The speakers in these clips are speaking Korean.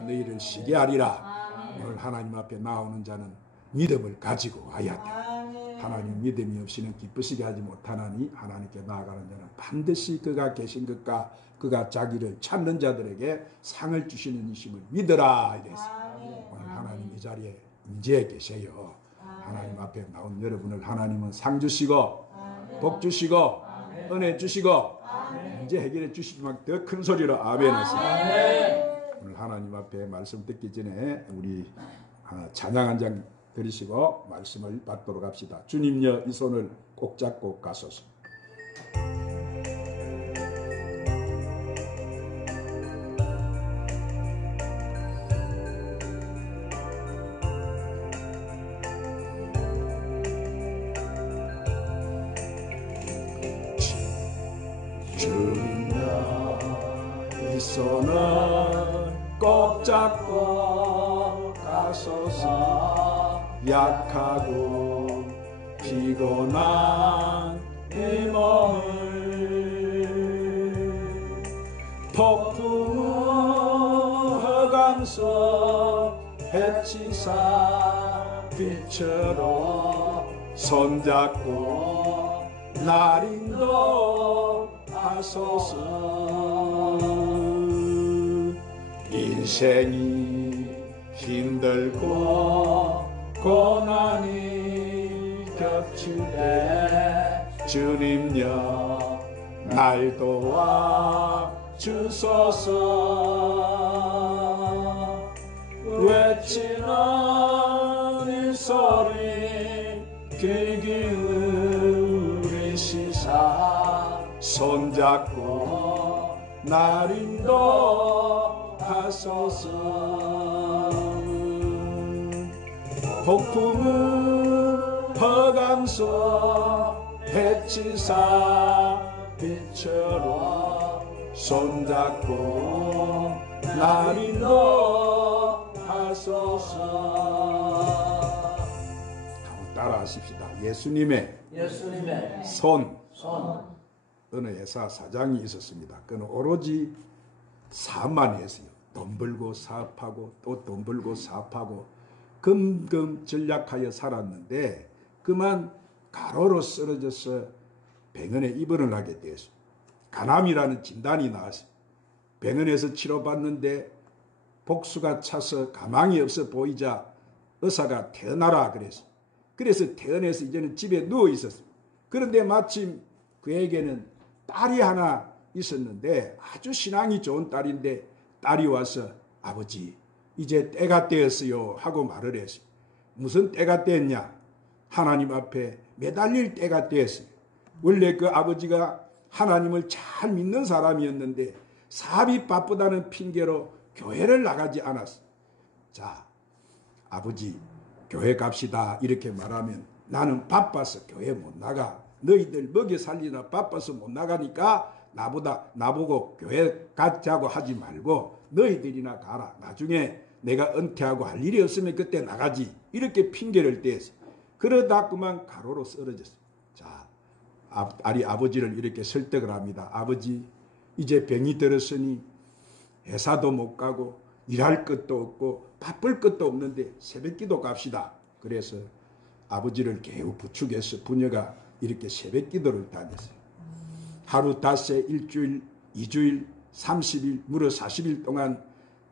내가 너희를 쉬게 하리라. 오늘 하나님 앞에 나오는 자는 믿음을 가지고 와야 돼. 하나님 믿음이 없이는 기쁘시게 하지 못하나니 하나님께 나아가는 자는 반드시 그가 계신 것과 그가 자기를 찾는 자들에게 상을 주시는 이심을 믿으라 이랬어. 오늘 하나님 이 자리에 임재해 계세요. 하나님 앞에 나온 여러분을 하나님은 상 주시고 복 주시고 은혜 주시고 문제 해결해 주시지만 더 큰 소리로 아멘 하세요. 오늘 하나님 앞에 말씀 듣기 전에 우리 찬양 한 장 들으시고 말씀을 받도록 합시다. 주님여 이 손을 꼭 잡고 가소서. 주님여 이 손을 꼭 잡고 가소서. 약하고 피곤한 이 몸을 폭풍 허감서 해치사 빛으로 손잡고 날 인도하소서. 인생이 힘들고 고난이 겹칠 때 주님여 날 도와 주소서. 외치는 이 소리 귀 기울이시사 손잡고 날 인도하소서. 폭풍은 허감서 해치사 빛으로 손잡고 날 인도하소서. 따라 하십시다. 예수님의 손. 어느 회사 사장이 있었습니다. 그는 오로지 사업만 했어요. 돈 벌고 사업하고 또 돈 벌고 사업하고 금금 전략하여 살았는데 그만 가로로 쓰러져서 병원에 입원을 하게 되었어요. 간암이라는 진단이 나왔어요. 병원에서 치료받는데 복수가 차서 가망이 없어 보이자 의사가 태어나라 그랬어요. 그래서 태어나서 이제는 집에 누워 있었어요. 그런데 마침 그에게는 딸이 하나 있었는데 아주 신앙이 좋은 딸인데 딸이 와서 아버지 이제 때가 되었어요 하고 말을 했어요. 무슨 때가 되었냐? 하나님 앞에 매달릴 때가 되었어요. 원래 그 아버지가 하나님을 잘 믿는 사람이었는데 사업이 바쁘다는 핑계로 교회를 나가지 않았어요. 자, 아버지 교회 갑시다 이렇게 말하면 나는 바빠서 교회 못 나가. 너희들 먹여 살리나 바빠서 못 나가니까 나보고 교회 가자고 하지 말고 너희들이나 가라. 나중에 내가 은퇴하고 할 일이 없으면 그때 나가지. 이렇게 핑계를 댔어요. 그러다 그만 가로로 쓰러졌어요. 자, 딸이 아버지를 이렇게 설득을 합니다. 아버지, 이제 병이 들었으니 회사도 못 가고 일할 것도 없고 바쁠 것도 없는데 새벽기도 갑시다. 그래서 아버지를 겨우 부축해서 부녀가 이렇게 새벽기도를 다녔어요. 하루 닷새 일주일, 2주일, 30일, 무려 40일 동안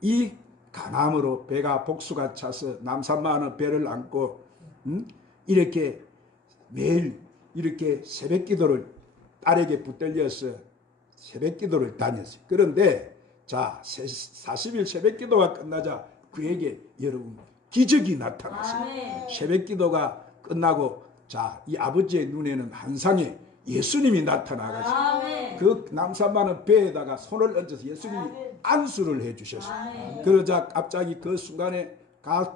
이 간암으로 배가 복수가 차서 남산만의 배를 안고 이렇게 매일 이렇게 새벽기도를 딸에게 붙들려서 새벽기도를 다녔어요. 그런데 자 40일 새벽기도가 끝나자 그에게 여러분 기적이 나타났어요. 새벽기도가 끝나고 자 이 아버지의 눈에는 한상에 예수님이 나타나가지고 그 남산만의 배에다가 손을 얹어서 예수님이 안수를 해주셨어요. 그러자 갑자기 그 순간에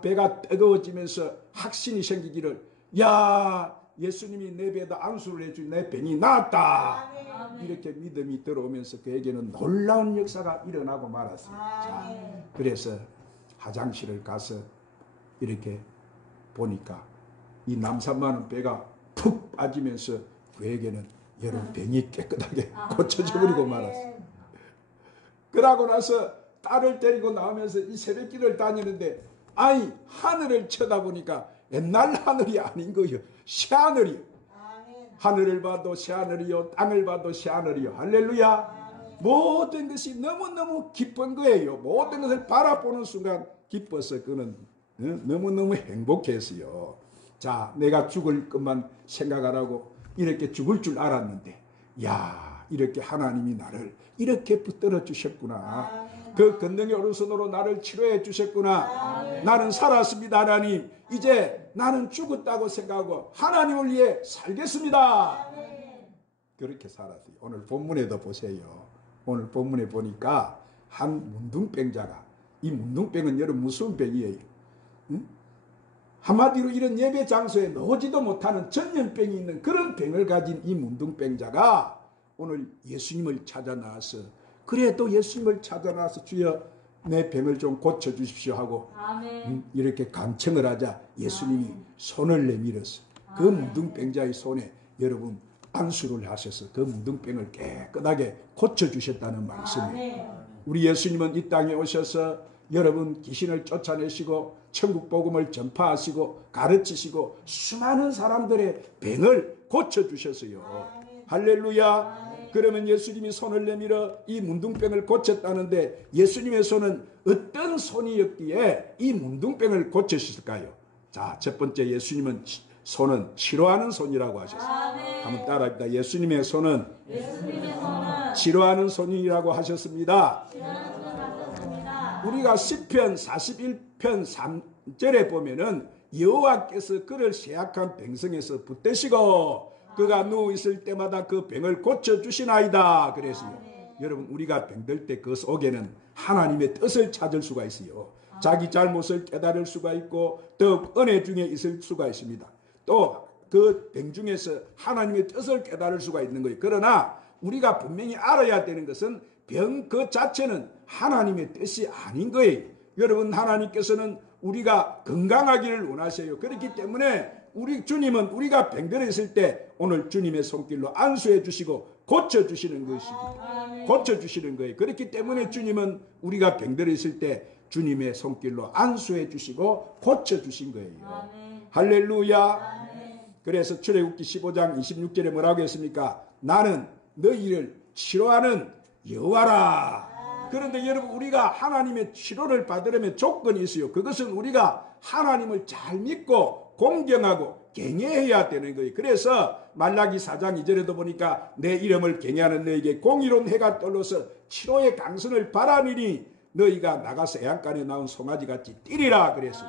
배가 뜨거워지면서 확신이 생기기를 야 예수님이 내 배에다 안수를 해주니 내 병이 나았다. 이렇게 믿음이 들어오면서 그에게는 놀라운 역사가 일어나고 말았어요. 자, 그래서 화장실을 가서 이렇게 보니까 이 남산만의 배가 푹 빠지면서 그에게는 여러 병이 깨끗하게 고쳐져 버리고 말았어요. 그러고 나서 딸을 데리고 나오면서 이 새벽길을 다니는데 아이 하늘을 쳐다보니까 옛날 하늘이 아닌 거요. 새하늘이요. 하늘을 봐도 새하늘이요. 땅을 봐도 새하늘이요. 할렐루야. 모든 것이 너무너무 기쁜 거예요. 모든 것을 바라보는 순간 기뻐서 그는 너무너무 행복했어요. 자, 내가 죽을 것만 생각하라고 이렇게 죽을 줄 알았는데 야, 이렇게 하나님이 나를 이렇게 붙들어 주셨구나. 그 권능의 오른손으로 나를 치료해 주셨구나. 나는 살았습니다. 하나님, 이제 나는 죽었다고 생각하고 하나님을 위해 살겠습니다. 그렇게 살았어요. 오늘 본문에도 보세요. 오늘 본문에 보니까 한 문둥병자가, 이 문둥병은 여러분 무슨 병이에요? 응? 한마디로 이런 예배 장소에 나오지도 못하는 전염병이 있는 그런 병을 가진 이 문둥병자가 오늘 예수님을 찾아 나와서, 그래 또 예수님을 찾아 나와서 주여 내 병을 좀 고쳐주십시오 하고 이렇게 간청을 하자 예수님이 손을 내밀어서 그 문둥병자의 손에 여러분 안수를 하셔서 그 문둥병을 깨끗하게 고쳐주셨다는 말씀이에요. 우리 예수님은 이 땅에 오셔서 여러분 귀신을 쫓아내시고 천국 복음을 전파하시고 가르치시고 수많은 사람들의 병을 고쳐주셨어요. 할렐루야. 그러면 예수님이 손을 내밀어 이 문둥병을 고쳤다는데 예수님의 손은 어떤 손이었기에 이 문둥병을 고치셨을까요? 자, 첫 번째 예수님은 손은 치료하는 손이라고 하셨어요. 한번 따라합니다. 예수님의 손은 치료하는 손이라고 하셨습니다. 우리가 시편 41편 3절에 보면은 여호와께서 그를 쇠약한 병성에서 붙드시고 그가 누워있을 때마다 그 병을 고쳐주시나이다 그랬어요. 여러분 우리가 병들 때 그 속에는 하나님의 뜻을 찾을 수가 있어요. 자기 잘못을 깨달을 수가 있고 또 은혜 중에 있을 수가 있습니다. 또 그 병 중에서 하나님의 뜻을 깨달을 수가 있는 거예요. 그러나 우리가 분명히 알아야 되는 것은 병 그 자체는 하나님의 뜻이 아닌 거예요. 여러분 하나님께서는 우리가 건강하기를 원하세요. 그렇기 때문에 우리 주님은 우리가 병들어 있을 때 오늘 주님의 손길로 안수해 주시고 고쳐주시는 것입니다. 고쳐주시는 거예요. 그렇기 때문에 주님은 우리가 병들어 있을 때 주님의 손길로 안수해 주시고 고쳐주신 거예요. 할렐루야. 그래서 출애굽기 15장 26절에 뭐라고 했습니까? 나는 너희를 치료하는 여호와라. 그런데 여러분 우리가 하나님의 치료를 받으려면 조건이 있어요. 그것은 우리가 하나님을 잘 믿고 공경하고 경외해야 되는 거예요. 그래서 말라기 4장 2절에도 보니까 내 이름을 경외하는 너에게 공의로운 해가 떨어서 치료의 강선을 바라니니 너희가 나가서 애양간에 나온 송아지같이 뛰리라 그랬어요.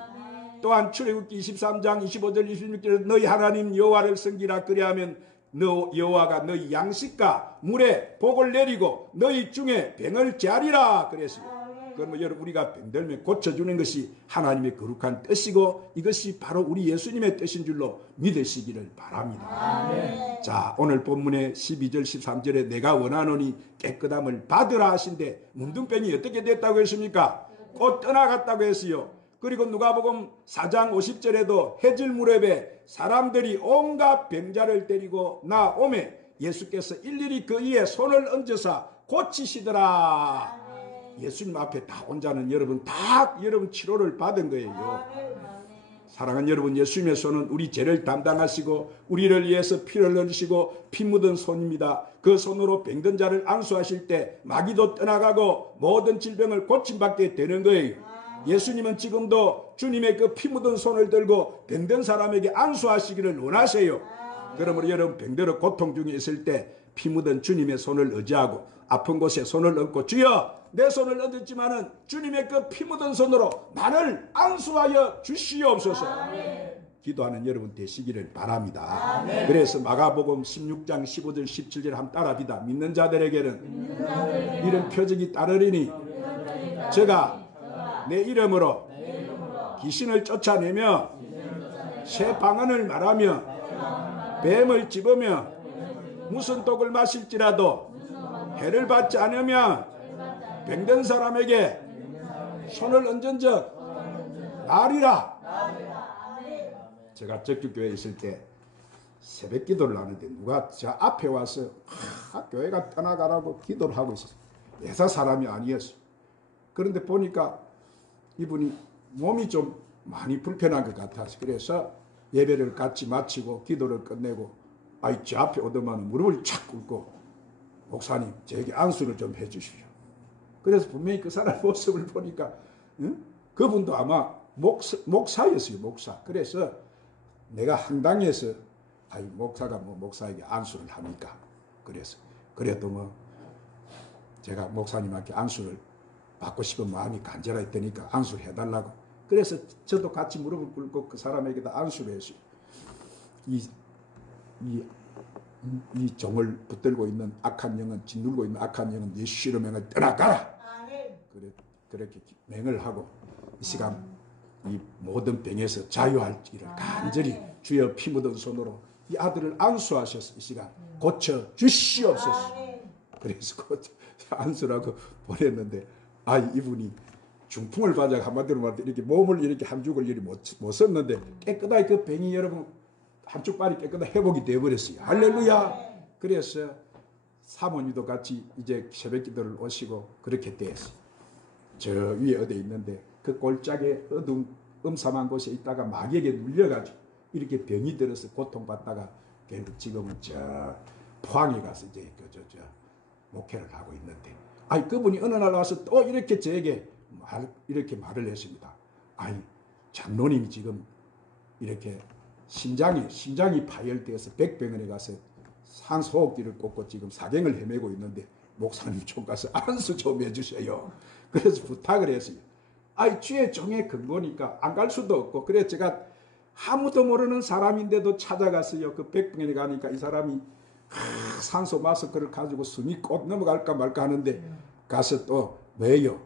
또한 출애굽기 23장 25절 26절에 너희 하나님 여호와를 섬기라. 그리하면 너 여호와가 너희 양식과 물에 복을 내리고 너희 중에 병을 제하리라 그랬어요. 그러면 여러분 우리가 병들면 고쳐주는 것이 하나님의 거룩한 뜻이고 이것이 바로 우리 예수님의 뜻인 줄로 믿으시기를 바랍니다. 자, 오늘 본문의 12절 13절에 내가 원하노니 깨끗함을 받으라 하신데 문둥병이 어떻게 됐다고 했습니까? 곧 떠나갔다고 했어요. 그리고 누가복음 4장 50절에도 해질 무렵에 사람들이 온갖 병자를 데리고 나오매 예수께서 일일이 그 위에 손을 얹어서 고치시더라. 예수님 앞에 다 온 자는 여러분 다 여러분 치료를 받은 거예요. 사랑하는 여러분, 예수님의 손은 우리 죄를 담당하시고 우리를 위해서 피를 흘리시고 피 묻은 손입니다. 그 손으로 병든 자를 안수하실 때 마귀도 떠나가고 모든 질병을 고침받게 되는 거예요. 예수님은 지금도 주님의 그 피 묻은 손을 들고 병든 사람에게 안수하시기를 원하세요. 그러므로 여러분 병들어 고통 중에 있을 때 피 묻은 주님의 손을 의지하고 아픈 곳에 손을 얹고 주여 내 손을 얹었지만은 주님의 그 피 묻은 손으로 나를 안수하여 주시옵소서. 기도하는 여러분 되시기를 바랍니다. 그래서 마가복음 16장 15절 17절 한번 따라합니다. 믿는 자들에게는 이런 표적이 따르리니 제가 내 이름으로 귀신을 쫓아내며 새 방언을 말하며 뱀을 집으며 무슨 독을 마실지라도 해를 받지 않으면 병든 사람에게 손을 얹은 적 나으리라. 제가 적주교회에 있을 때 새벽 기도를 하는데 누가 저 앞에 와서 교회가 떠나가라고 기도를 하고 있었어요. 회사 사람이 아니었어요. 그런데 보니까 이분이 몸이 좀 많이 불편한 것 같아서 그래서 예배를 같이 마치고 기도를 끝내고 제 앞에 오더만 무릎을 착 꿇고 목사님 저에게 안수를 좀 해주십시오. 그래서 분명히 그 사람 모습을 보니까 그분도 아마 목사였어요. 목사. 그래서 내가 황당해서 목사가 목사에게 안수를 합니까? 그래서 그래도 제가 목사님한테 안수를 받고 싶은 마음이 간절했다니까 안수를 해달라고. 그래서 저도 같이 무릎을 꿇고 그 사람에게도 안수를 했어요. 이 종을 붙들고 있는 악한 영은, 짓누르고 있는 악한 영은 예수 이름을 떠나가라. 그렇게 맹을 하고 이 시간 이 모든 병에서 자유할지를 간절히 주여 피 묻은 손으로 이 아들을 안수하셔서 이 시간 고쳐 주시옵소서. 그래서 안수라고 보냈는데 이분이 중풍을 받아 한마디로 말해 이렇게 몸을 이렇게 한 죽을 일이 못 썼는데 깨끗하게 그 병이 여러분 한쪽 발이 깨끗하게 회복이 되어버렸어요. 할렐루야. 그래서 사모님도 같이 이제 새벽 기도를 오시고 그렇게 됐어요. 저 위에 어디 있는데 그 골짜기에 어두운 음삼한 곳에 있다가 마귀에게 눌려가지고 이렇게 병이 들어서 고통받다가 결국 지금은 저 포항에 가서 이제 목회를 하고 있는데 그분이 어느 날 와서 또 이렇게 저에게 이렇게 말을 했습니다. 장로님이 지금 이렇게 심장이 파열되어서 백병원에 가서 산소호흡기를 꽂고 지금 사경을 헤매고 있는데 목사님 좀 가서 안수 좀 해주세요. 그래서 부탁을 했어요. 주의 종의 근거니까 안 갈 수도 없고 그래서 제가 아무도 모르는 사람인데도 찾아갔어요. 그 백병원에 가니까 이 사람이 산소 마스크를 가지고 숨이 꼭 넘어갈까 말까 하는데 가서 또 왜요?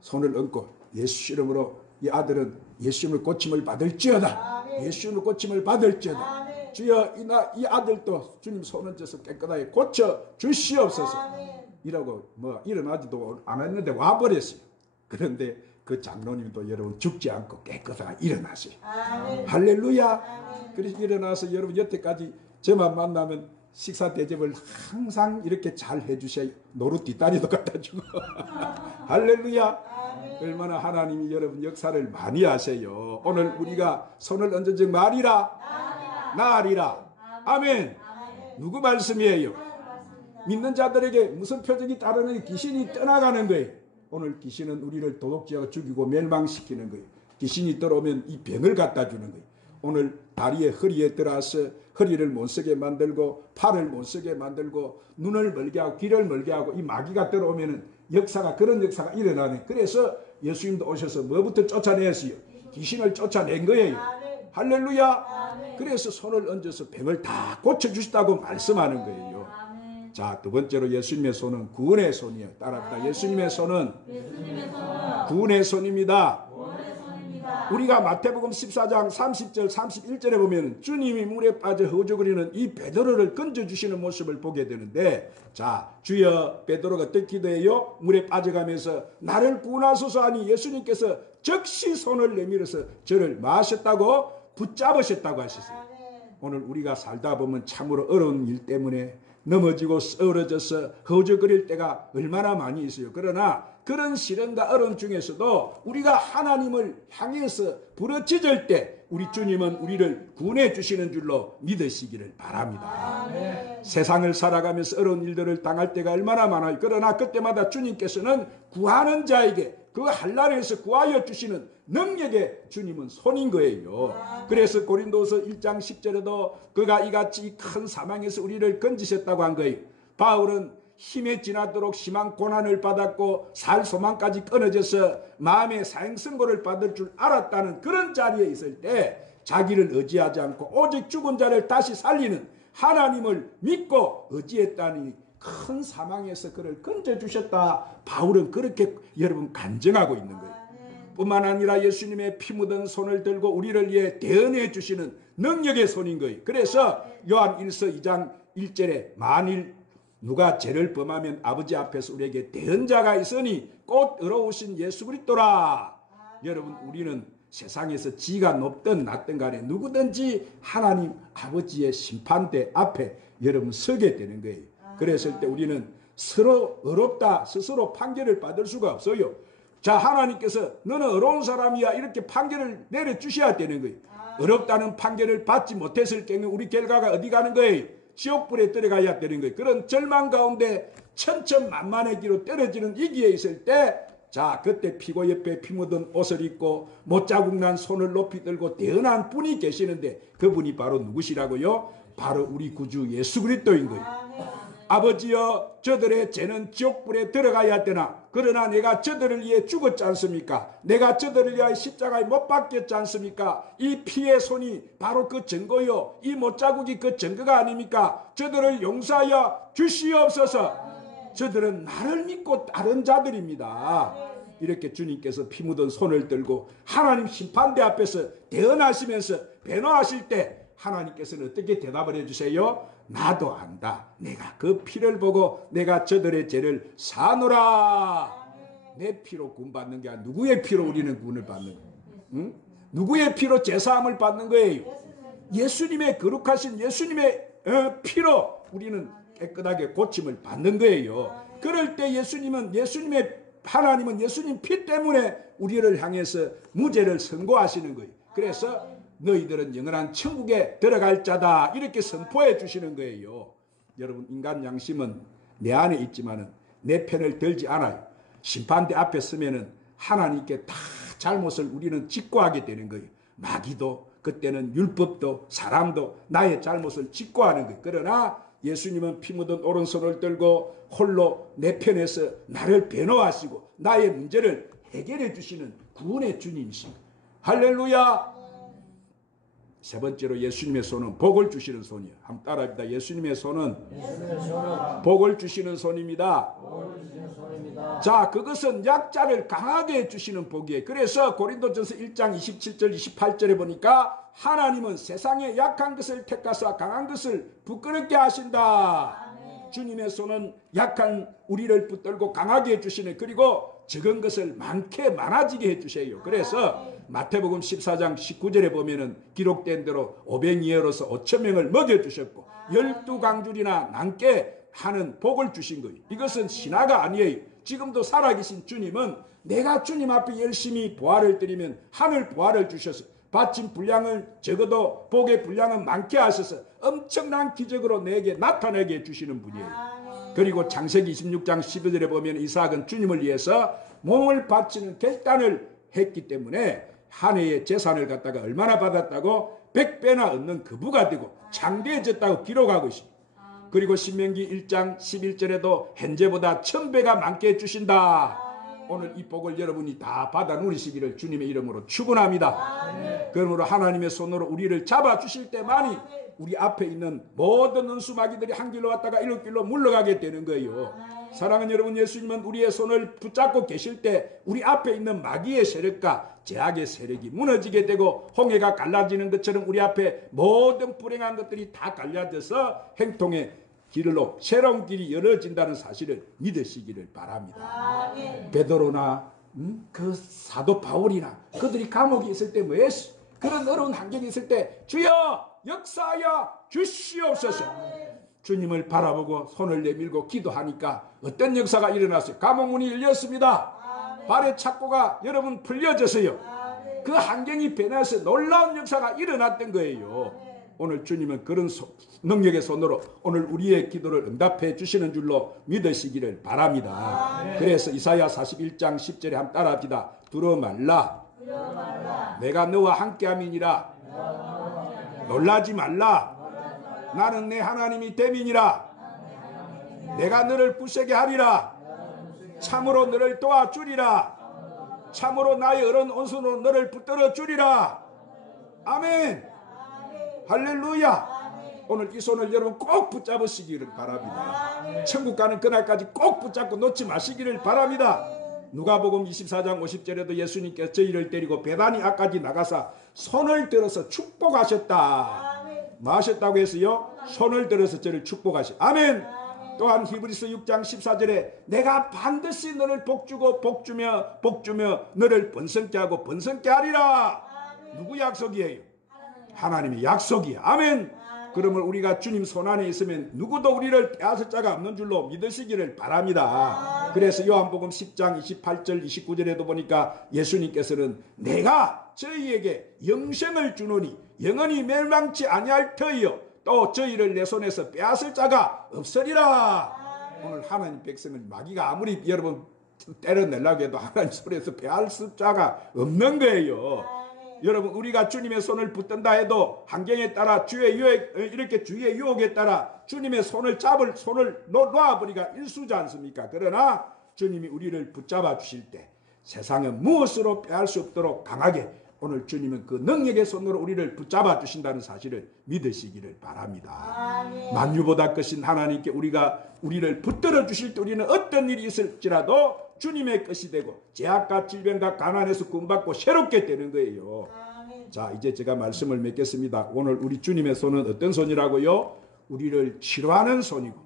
손을 얹고 예수 이름으로 이 아들은 예수 이름으로 고침을 받을지어다. 예수 이름으로 고침을 받을지어다. 주여 이 아들도 주님 손 얹어서 깨끗하게 고쳐 주시옵소서. 이라고 일어나지도 않았는데 와버렸어요. 그런데 그 장로님도 여러분 죽지 않고 깨끗하게 일어나세요. 할렐루야. 그래서 일어나서 여러분 여태까지 저만 만나면 식사 대접을 항상 이렇게 잘 해주셔요. 노루 뒷다리도 갖다 주고. 할렐루야. 얼마나 하나님이 여러분 역사를 많이 하세요. 오늘 우리가 손을 얹은 말이라 나으리라. 아멘. 누구 말씀이에요? 믿는 자들에게 무슨 표적이 따르는 귀신이 떠나가는 거예요. 오늘 귀신은 우리를 도둑질하고 죽이고 멸망시키는 거예요. 귀신이 들어오면 이 병을 갖다 주는 거예요. 오늘 다리에 허리에 들어와서 허리를 못 쓰게 만들고 팔을 못 쓰게 만들고 눈을 멀게 하고 귀를 멀게 하고 이 마귀가 들어오면은 그런 역사가 일어나네. 그래서 예수님도 오셔서 뭐부터 쫓아냈어요? 귀신을 쫓아낸 거예요. 할렐루야. 그래서 손을 얹어서 병을 다 고쳐주시다고 말씀하는 거예요. 자, 두 번째로 예수님의 손은 구원의 손이에요. 따라합니다. 예수님의 손은 구원의 손입니다. 우리가 마태복음 14장 30절 31절에 보면 주님이 물에 빠져 허우적거리는 이 베드로를 건져주시는 모습을 보게 되는데, 자, 주여, 베드로가 어떻게 기도해요? 물에 빠져가면서 나를 구원하소서 하니 예수님께서 즉시 손을 내밀어서 저를 마셨다고 붙잡으셨다고 하셨어요. 오늘 우리가 살다 보면 참으로 어려운 일 때문에 넘어지고 쓰러져서 허우적거릴 때가 얼마나 많이 있어요. 그러나 그런 시련과 어려움 중에서도 우리가 하나님을 향해서 부르짖을 때 우리 주님은 우리를 구원해 주시는 줄로 믿으시기를 바랍니다. 세상을 살아가면서 어려운 일들을 당할 때가 얼마나 많아요. 그러나 그때마다 주님께서는 구하는 자에게 그 한란에서 구하여 주시는 능력의 주님은 손인 거예요. 그래서 고린도서 1장 10절에도 그가 이같이 큰 사망에서 우리를 건지셨다고 한 거예요. 바울은 힘에 지나도록 심한 고난을 받았고 살 소망까지 끊어져서 마음의 사형선고를 받을 줄 알았다는 그런 자리에 있을 때 자기를 의지하지 않고 오직 죽은 자를 다시 살리는 하나님을 믿고 의지했다니 큰 사망에서 그를 건져주셨다. 바울은 그렇게 여러분 간증하고 있는 거예요. 뿐만 아니라 예수님의 피 묻은 손을 들고 우리를 위해 대언해 주시는 능력의 손인 거예요. 그래서 요한 1서 2장 1절에 만일 누가 죄를 범하면 아버지 앞에서 우리에게 대언자가 있으니 곧 의로우신 예수 그리스도라. 여러분, 우리는 세상에서 지가 높든 낮든 간에 누구든지 하나님 아버지의 심판대 앞에 여러분 서게 되는 거예요. 그랬을 때 우리는 서로 어렵다 스스로 판결을 받을 수가 없어요. 자, 하나님께서 너는 어려운 사람이야 이렇게 판결을 내려주셔야 되는 거예요. 어렵다는 판결을 받지 못했을 경우 우리 결과가 어디 가는 거예요? 지옥불에 들어가야 되는 거예요. 그런 절망 가운데 천천만만의 길로 떨어지는 위기에 있을 때, 자, 그때 피고 옆에 피 묻은 옷을 입고 못자국 난 손을 높이 들고 대언한 분이 계시는데 그분이 바로 누구시라고요? 바로 우리 구주 예수 그리스도인 거예요. 아버지여, 저들의 죄는 지옥불에 들어가야 되나? 그러나 내가 저들을 위해 죽었지 않습니까? 내가 저들을 위하여 십자가에 못 박혔지 않습니까? 이 피의 손이 바로 그 증거요. 이 못자국이 그 증거가 아닙니까? 저들을 용서하여 주시옵소서. 저들은 나를 믿고 다른 자들입니다. 이렇게 주님께서 피 묻은 손을 들고 하나님 심판대 앞에서 대언하시면서 변호하실 때 하나님께서는 어떻게 대답을 해주세요? 나도 안다. 내가 그 피를 보고 내가 저들의 죄를 사노라. 내 피로 구원받는 게 아니라 누구의 피로 우리는 구원을 받는 거예요? 응? 누구의 피로 제사함을 받는 거예요? 예수님의 거룩하신 예수님의 피로 우리는 깨끗하게 고침을 받는 거예요. 그럴 때 하나님은 예수님 피 때문에 우리를 향해서 무죄를 선고하시는 거예요. 그래서 너희들은 영원한 천국에 들어갈 자다 이렇게 선포해 주시는 거예요. 여러분, 인간 양심은 내 안에 있지만은 내 편을 들지 않아요. 심판대 앞에 서면은 하나님께 다 잘못을 우리는 직고하게 되는 거예요. 마귀도 그때는 율법도 사람도 나의 잘못을 직고하는 거예요. 그러나 예수님은 피 묻은 오른손을 들고 홀로 내 편에서 나를 변호하시고 나의 문제를 해결해 주시는 구원의 주님이십니다. 할렐루야. 세 번째로 예수님의 손은 복을 주시는 손이에요. 한번 따라합니다. 예수님의 손은 복을 주시는 손입니다. 자, 그것은 약자를 강하게 해주시는 복이에요. 그래서 고린도전서 1장 27절 28절에 보니까 하나님은 세상에 약한 것을 택하사 강한 것을 부끄럽게 하신다. 주님의 손은 약한 우리를 붙들고 강하게 해주시는, 그리고 적은 것을 많아지게 해주세요. 그래서 마태복음 14장 19절에 보면은 기록된 대로 오병이어로서 5,000명을 먹여주셨고 12강줄이나 남게 하는 복을 주신 거예요. 이것은 신화가 아니에요. 지금도 살아계신 주님은 내가 주님 앞에 열심히 보화를 드리면 하늘 보화를 주셔서 받침 분량을 적어도 복의 분량은 많게 하셔서 엄청난 기적으로 내게 나타내게 해주시는 분이에요. 그리고 창세기 26장 12절에 보면 이삭은 주님을 위해서 몸을 바치는 결단을 했기 때문에 한 해의 재산을 갖다가 얼마나 받았다고 100배나 얻는 거부가 되고 창대해졌다고 기록하고 있습니다. 그리고 신명기 1장 11절에도 현재보다 1000배가 많게 해주신다. 오늘 이 복을 여러분이 다 받아 누리시기를 주님의 이름으로 축원합니다. 그러므로 하나님의 손으로 우리를 잡아주실 때만이 우리 앞에 있는 모든 원수마귀들이 한 길로 왔다가 일곱 길로 물러가게 되는 거예요. 사랑하는 여러분, 예수님은 우리의 손을 붙잡고 계실 때 우리 앞에 있는 마귀의 세력과 죄악의 세력이 무너지게 되고 홍해가 갈라지는 것처럼 우리 앞에 모든 불행한 것들이 다 갈라져서 행통의 길로 새로운 길이 열어진다는 사실을 믿으시기를 바랍니다. 베드로나 그 사도 바울이나 그들이 감옥에 있을 때 뭐했어? 그런 어려운 환경이 있을 때 주여 역사하여 주시옵소서. 주님을 바라보고 손을 내밀고 기도하니까 어떤 역사가 일어났어요? 감옥문이 열렸습니다. 발의 착고가 여러분 풀려졌어요. 그 환경이 변해서 놀라운 역사가 일어났던 거예요. 오늘 주님은 그런 능력의 손으로 오늘 우리의 기도를 응답해 주시는 줄로 믿으시기를 바랍니다. 그래서 이사야 41장 10절에 한번 따라합시다. 두려 말라. 내가 너와 함께함이니라. 놀라지 말라. 나는 내 하나님이 됨이니라. 내가 너를 굳세게 하리라. 참으로 너를 도와주리라. 참으로 나의 어른 온손으로 너를 붙들어 주리라. 아멘. 할렐루야. 오늘 이 손을 여러분 꼭 붙잡으시기를 바랍니다. 천국 가는 그날까지 꼭 붙잡고 놓지 마시기를 바랍니다. 누가복음 24장 50절에도 예수님께서 저희를 데리고 베다니 앞까지 나가사 손을 들어서 축복하셨다. 뭐 하셨다고 했어요? 손을 들어서 저를 축복하셨다. 아멘. 또한 히브리서 6장 14절에 내가 반드시 너를 복주고 복주며 너를 번성케 하고 번성케 하리라. 누구 약속이에요? 하나님의 약속이에요. 아멘. 그러면 우리가 주님 손 안에 있으면 누구도 우리를 빼앗을 자가 없는 줄로 믿으시기를 바랍니다. 그래서 요한복음 10장 28절 29절에도 보니까 예수님께서는 내가 저희에게 영생을 주노니 영원히 멸망치 아니할 터이요 또 저희를 내 손에서 빼앗을 자가 없으리라. 오늘 하나님 백성을 마귀가 아무리 여러분 때려내려고 해도 하나님 손에서 빼앗을 자가 없는 거예요. 여러분 우리가 주님의 손을 붙든다 해도 환경에 따라 주의 유혹에 따라 주님의 손을 놓아버리기가 일수지 않습니까? 그러나 주님이 우리를 붙잡아 주실 때 세상은 무엇으로 빼앗을 수 없도록 강하게 오늘 주님은 그 능력의 손으로 우리를 붙잡아 주신다는 사실을 믿으시기를 바랍니다. 만유보다 크신 하나님께 우리를 붙들어 주실 때 우리는 어떤 일이 있을지라도 주님의 것이 되고 죄악과 질병과 가난에서 구원받고 새롭게 되는 거예요. 자, 이제 제가 말씀을 맺겠습니다. 오늘 우리 주님의 손은 어떤 손이라고요? 우리를 치료하는 손이고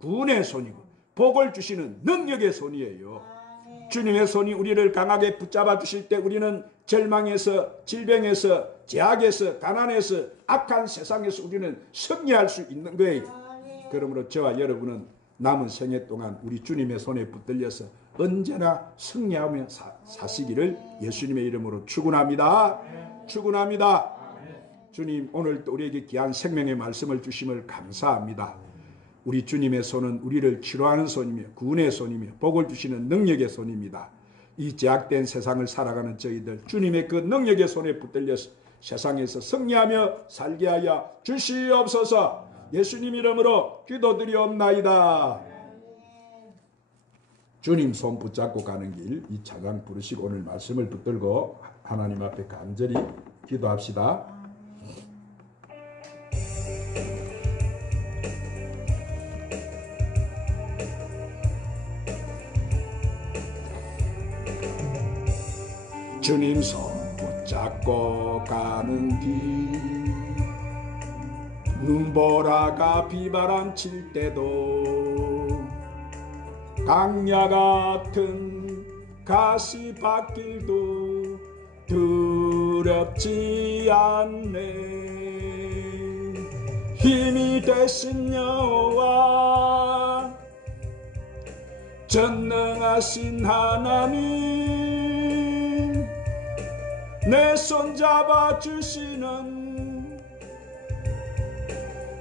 구원의 손이고 복을 주시는 능력의 손이에요. 주님의 손이 우리를 강하게 붙잡아 주실 때 우리는 절망에서 질병에서 죄악에서 가난에서 악한 세상에서 우리는 승리할 수 있는 거예요. 그러므로 저와 여러분은 남은 생애 동안 우리 주님의 손에 붙들려서 언제나 승리하며 사시기를 예수님의 이름으로 축원합니다. 축원합니다. 주님 오늘 또 우리에게 귀한 생명의 말씀을 주심을 감사합니다. 우리 주님의 손은 우리를 치료하는 손이며 구원의 손이며 복을 주시는 능력의 손입니다. 이 제약된 세상을 살아가는 저희들 주님의 그 능력의 손에 붙들려서 세상에서 승리하며 살게 하여 주시옵소서. 예수님 이름으로 기도드리옵나이다. 주님 손 붙잡고 가는 길 이 찬양 부르시고 오늘 말씀을 붙들고 하나님 앞에 간절히 기도합시다. 주님 손 붙잡고 가는 길 눈보라가 비바람 칠 때도 강야 같은 가시밭길도 두렵지 않네. 힘이 되신 여호와 전능하신 하나님 내 손 잡아주시는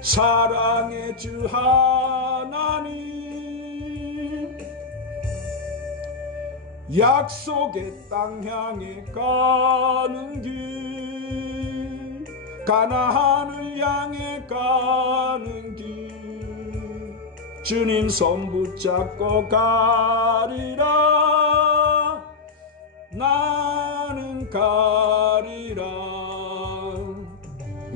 사랑의 주 하나님 약속의 땅 향해 가는 길 가나안을 향해 가는 길 주님 손 붙잡고 가리라 나는 가리라.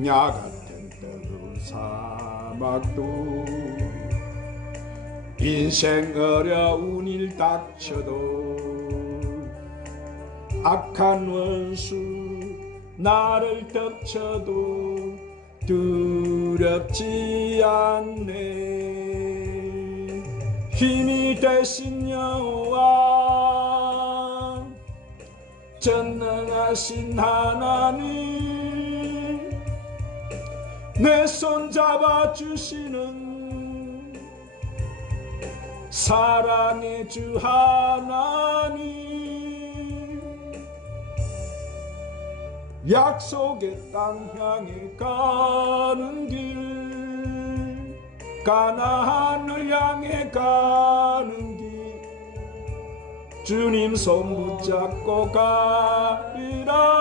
야 같은 뜨거운 사막도 인생 어려운 일 닥쳐도 악한 원수 나를 덮쳐도 두렵지 않네. 힘이 되신 여호와 전능하신 하나님 내 손 잡아주시는 사랑의 주 하나님 약속의 땅 향해 가는 길 가나안을 향해 가는 길 주님 손 붙잡고 가리라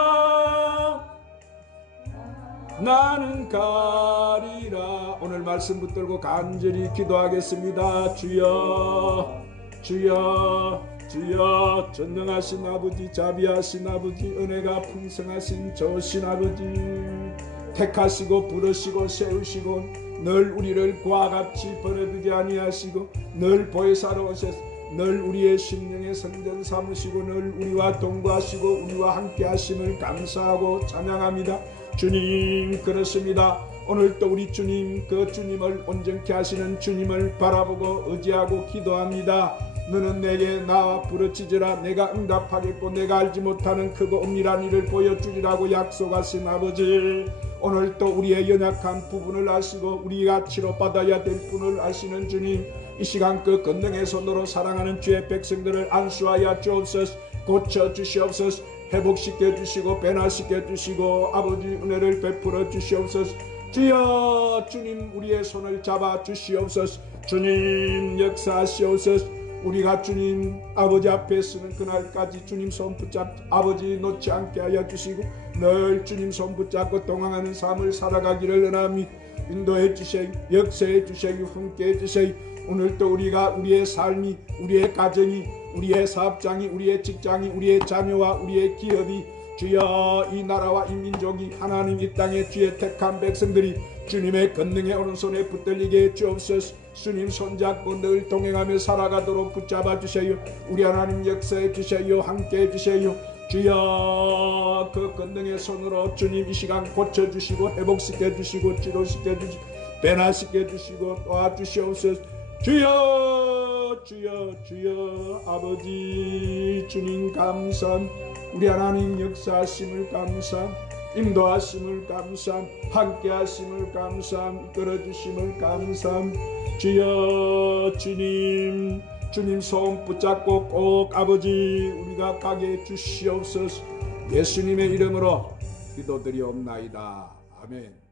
나는 가리라. 오늘 말씀 붙들고 간절히 기도하겠습니다. 주여 주여 주여 전능하신 아버지 자비하신 아버지 은혜가 풍성하신 좋으신 아버지 택하시고 부르시고 세우시고 늘 우리를 그와 같이 버려두지 아니하시고 늘 보혜사로 오셔서 늘 우리의 심령의 성전 삼으시고 늘 우리와 동거하시고 우리와 함께 하심을 감사하고 찬양합니다. 주님 그렇습니다. 오늘 또 우리 주님 그 주님을 온전케 하시는 주님을 바라보고 의지하고 기도합니다. 너는 내게 나와 부르짖으라 내가 응답하겠고 내가 알지 못하는 크고 은밀한 일을 보여주리라고 약속하신 아버지 오늘도 우리의 연약한 부분을 아시고 우리가 치료받아야 될 분을 아시는 주님, 이 시간 그 권능의 손으로 사랑하는 주의 백성들을 안수하여 주옵소서. 고쳐주시옵소서. 회복시켜 주시고 변화시켜 주시고 아버지 은혜를 베풀어 주시옵소서. 주여, 주님 우리의 손을 잡아 주시옵소서. 주님 역사하시옵소서. 우리가 주님 아버지 앞에 서는 그날까지 주님 손 붙잡 아버지 놓지 않게 하여 주시고 늘 주님 손 붙잡고 동행하는 삶을 살아가기를 원하니 인도해 주세요. 역사해 주세요. 함께해 주세요. 오늘도 우리가 우리의 삶이, 우리의 가정이, 우리의 사업장이, 우리의 직장이, 우리의 자녀와 우리의 기업이 주여, 이 나라와 이 민족이 하나님 이 땅의 주의 택한 백성들이 주님의 권능의 오른손에 붙들리게 해 주옵소서. 주님 손잡고 늘 동행하며 살아가도록 붙잡아 주세요. 우리 하나님 역사해 주세요. 함께해 주세요. 주여, 그 권능의 손으로 주님 이 시간 고쳐주시고 회복시켜 주시고 치료시켜 주시고 변화시켜 주시고 도와주시옵소서. 주여, 주여, 주여. 아버지 주님 감사함. 우리 하나님 역사하심을 감사함. 인도하심을 감사함. 함께하심을 감사함. 이끌어주심을 감사함. 주여, 주님 손 붙잡고 꼭 아버지 우리가 가게 해주시옵소서. 예수님의 이름으로 기도드리옵나이다. 아멘.